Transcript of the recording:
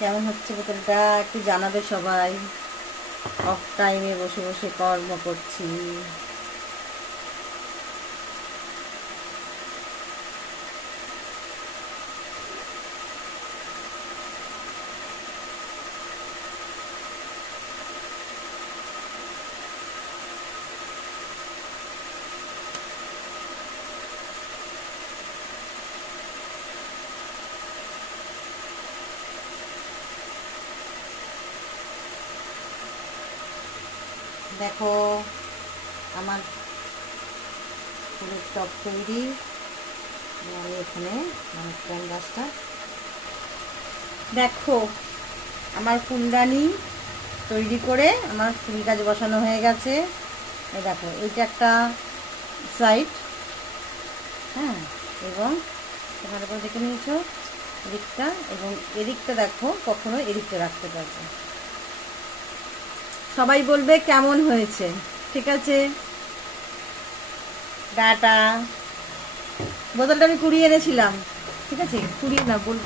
কেমন হচ্ছে বোতলটা একটু জানাবে সবাই। অফ টাইমে বসে বসে কর্ম করছি। দেখো আমার ফুলের টব তৈরি। আমি এখানে মানে প্ল্যান গাছটা দেখো, আমার ফুলদানি তৈরি করে আমার ফুল গাছ বসানো হয়ে গেছে। এই দেখো, এইটা একটা সাইড, হ্যাঁ, এবং ভালো করে দেখে নিয়েছো এদিকটা, এবং এদিকটা দেখো কখনো এদিকটা রাখতে পারবে। সবাই বলবে কেমন হয়েছে। ঠিক আছে, টাটা। বোতলটা আমি কুড়িয়ে এনেছিলাম। ঠিক আছে, কুড়িয়ে না বল।